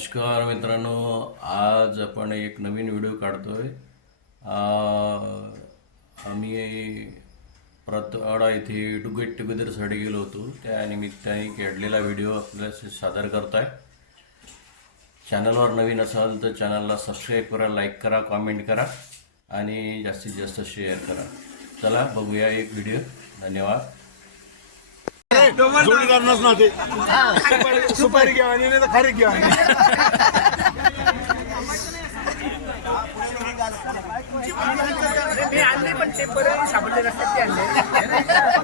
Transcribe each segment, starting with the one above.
नमस्कार मित्रांनो आज आपण एक नवीन व्हिडिओ काढतोय. आम्ही प्रतवाडा येथे टू गेट टुगेदरसाठी गेलो होतो. त्या निमित्ताने काढलेला व्हिडिओ आपल्याला सादर करताय. चॅनलवर नवीन असाल तर चॅनलला सबस्क्राईब करा लाईक करा कॉमेंट करा आणि जास्तीत जास्त शेअर करा. चला बघूया एक व्हिडिओ. धन्यवाद. जोडीदार नसणार ते. सुपारी घ्या आणि नाही तर खारी घ्या. मी आणले पण ते बरं सापडले नसतात ते आणले.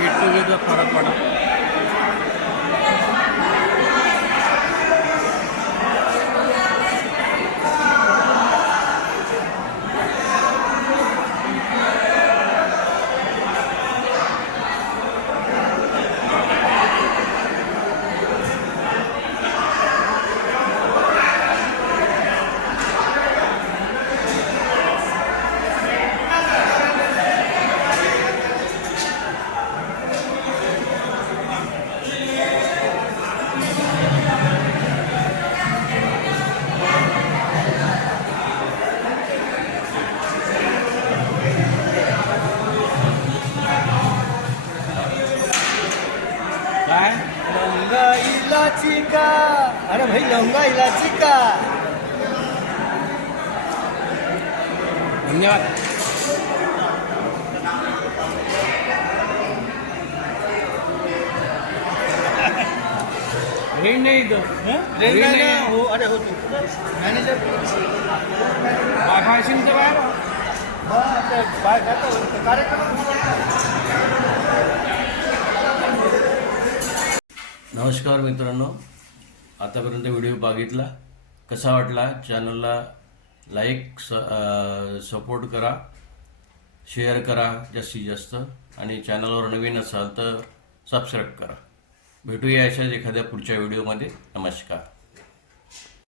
गेट टुगेदर परतवाडा काय लवंगा इलाची का अरे भाई लवंगा इलाची का धन्यवाद रेंज नाही इथं रेंज रेंज आहे ना? नाही. हो अरे हो तू मॅनेजर वायफाय सिमचं बाहेर कार्यक्रम नमस्कार मित्रांनो. आतापर्यंत व्हिडिओ बघितला. कसा वाटला? चॅनलला लाईक स सपोर्ट करा. शेअर करा जास्तीत जास्त. आणि चॅनलवर नवीन असाल तर सबस्क्राईब करा. भेटूया अशाच एखाद्या पुढच्या व्हिडिओमध्ये. नमस्कार.